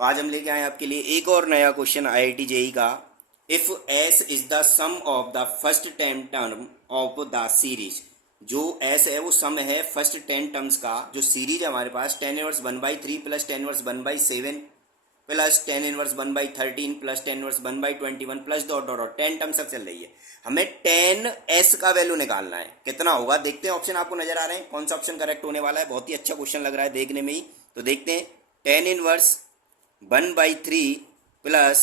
तो आज हम लेके आए आपके लिए एक और नया क्वेश्चन आईआईटी जेई का। If S is the sum of the first 10 term of the series, जो एस है वो सम है फर्स्ट 10 टर्म्स का, जो सीरीज है हमारे पास 10 inverse 1/3 plus 10 inverse 1/7 plus 10 inverse 1/13 plus 10 inverse 1/21 plus dot dot dot 10 terms तक चल रही है। हमें 10 एस का वैल्यू निकालना है, कितना होगा देखते हैं। ऑप्शन आपको नजर आ रहे हैं, कौन सा ऑप्शन करेक्ट होने वाला है। बहुत ही अच्छा क्वेश्चन लग रहा है देखने में ही, तो देखते हैं। 10 inverse 1/3 plus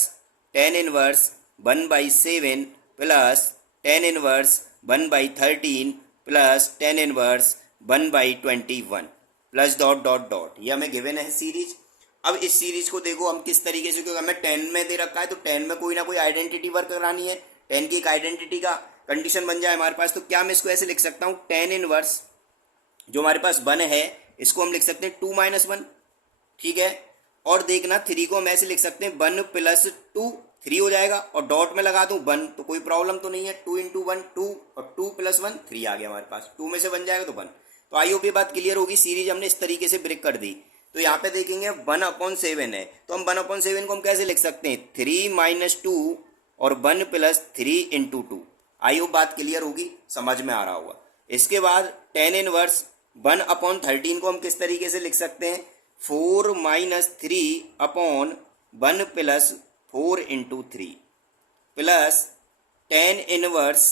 10 inverse 1/7 plus 10 inverse 1/13 plus 10 inverse 1/21 plus dot dot dot, ये हमें गिवन है सीरीज। अब इस सीरीज को देखो हम किस तरीके से, क्योंकि हमें 10 में दे रखा है तो 10 में कोई ना कोई आइडेंटिटी वर्क करानी है। 10 की एक आइडेंटिटी का कंडीशन बन जाए हमारे पास, तो क्या मैं इसको ऐसे लिख सकता हूँ, 10 इनवर्स जो हमारे पास 1 है इसको हम लिख सकते हैं 2 - 1, ठीक है। और देखना 3 को हम ऐसे लिख सकते हैं 1 + 2, 3 हो जाएगा, और डॉट में लगा दूं 1 तो कोई प्रॉब्लम तो नहीं है। 2 × 1 2 और 2 + 1 3 आ गया हमारे पास, 2 में से बन जाएगा तो 1। तो आई होप ये बात क्लियर होगी। सीरीज हमने इस तरीके से ब्रेक कर दी। तो यहाँ पे देखेंगे 1/7 है, तो हम 1/7 को हम कैसे लिख सकते हैं, 3 - 2 और 1 + 3 × 2। आई होप बात क्लियर होगी, समझ में आ रहा होगा। इसके बाद 10 इनवर्स 1/13 को हम किस तरीके से लिख सकते हैं, 4 - 3/1 + 4 × 3 प्लस 10 इनवर्स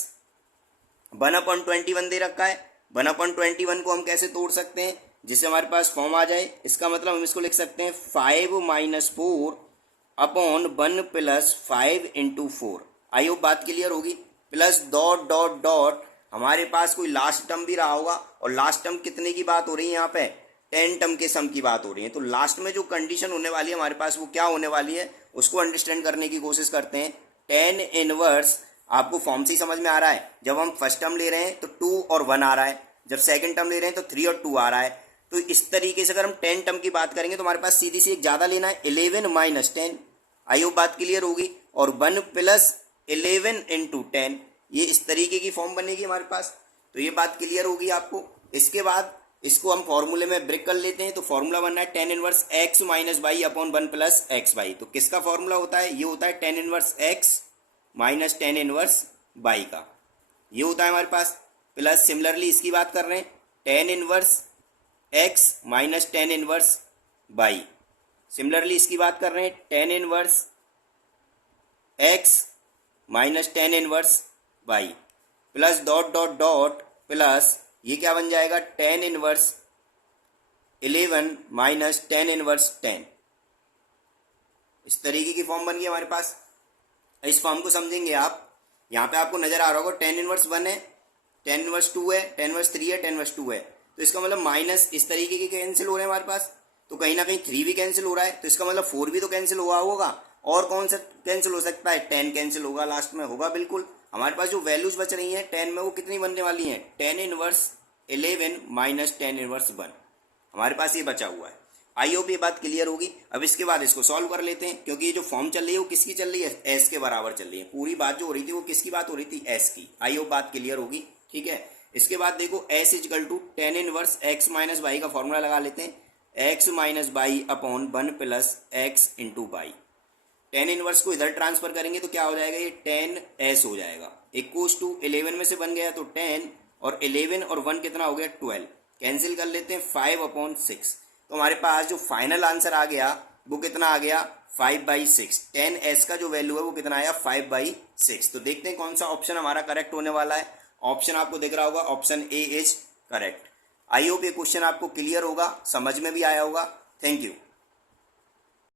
1/21 दे रखा है। 1/21 को हम कैसे तोड़ सकते हैं जिससे हमारे पास फॉर्म आ जाए। इसका मतलब हम इसको लिख सकते हैं 5 - 4/1 + 5 × 4। आई होप बात क्लियर होगी। प्लस डॉट डॉट डॉट, हमारे पास कोई लास्ट टर्म भी रहा होगा, और लास्ट टर्म कितने की बात हो रही है यहाँ पे, 10 टर्म के सम की बात हो रही है। तो लास्ट में जो कंडीशन होने वाली है हमारे पास वो क्या होने वाली है, उसको अंडरस्टैंड करने की कोशिश करते हैं। 10 इनवर्स आपको फॉर्म से ही समझ में आ रहा है, जब हम फर्स्ट टर्म ले रहे हैं तो 2 और 1 आ रहा है, जब सेकंड टर्म ले रहे हैं तो 3 और 2 आ रहा है। तो इस तरीके से अगर हम 10 टर्म की बात करेंगे तो हमारे पास सीधी सी एक ज़्यादा लेना है, 11 - 10। आई होप बात क्लियर होगी। और 1 + 11 × 10, ये इस तरीके की फॉर्म बनेगी हमारे पास। तो ये बात क्लियर होगी आपको। इसके बाद इसको हम फॉर्मूले में ब्रेक कर लेते हैं। तो फॉर्मूला बनना है 10 इनवर्स x - y/1 + xy। तो किसका फॉर्मूला होता है, ये होता है 10 इनवर्स x - 10 इनवर्स y का, ये होता है हमारे पास। प्लस सिमिलरली इसकी बात कर रहे हैं 10 inverse x - 10 inverse y। Similarly इसकी बात कर रहे हैं 10 inverse x - 10 inverse y plus dot dot dot plus ये क्या बन जाएगा, 10 इनवर्स 11 - 10 इनवर्स 10। इस तरीके की फॉर्म बन गई हमारे पास। इस फॉर्म को समझेंगे आप, यहाँ पे आपको नजर आ रहा होगा 10 इनवर्स 1 है, 10 इनवर्स 2 है, 10 इनवर्स 3 है, 10 इनवर्स 2 है। तो इसका मतलब माइनस इस तरीके के कैंसिल हो रहे हैं हमारे पास, तो कहीं ना कहीं 3 भी कैंसिल हो रहा है, तो इसका मतलब 4 भी तो कैंसिल हुआ होगा। और कौन सा कैंसिल हो सकता है, 10 कैंसिल होगा, लास्ट में होगा बिल्कुल। हमारे पास जो वैल्यूज बच रही हैं 10 में वो कितनी बनने वाली हैं, 10 इनवर्स 11 - 10 इनवर्स 1, हमारे पास ये बचा हुआ है। आई होप ये बात क्लियर होगी। अब इसके बाद इसको सॉल्व कर लेते हैं, क्योंकि ये जो फॉर्म चल रही है वो किसकी चल रही है, एस के बराबर चल रही है। पूरी बात जो हो रही थी वो किसकी बात हो रही थी, एस की। आई होप बात क्लियर होगी, ठीक है। इसके बाद देखो s = 10 इनवर्स x - y का फॉर्मूला लगा लेते हैं, x - y/1 + x × y। 10 inverse को इधर ट्रांसफर करेंगे तो क्या हो जाएगा, ये 10s हो जाएगा। इक्वल्स टू 11 में से बन गया तो 10, और 11 और 1 कितना हो गया, 12। कैंसिल कर लेते हैं 5/6। तो हमारे पास जो फाइनल आंसर आ गया वो कितना आ गया, 5/6। 10s का जो वैल्यू है वो कितना आया, 5/6। तो देखते हैं कौन सा ऑप्शन हमारा करेक्ट होने वाला है। ऑप्शन आपको दिख रहा होगा, option A is correct. I hope ये क्वेश्चन आपको क्लियर होगा, समझ में भी आया होगा। Thank you.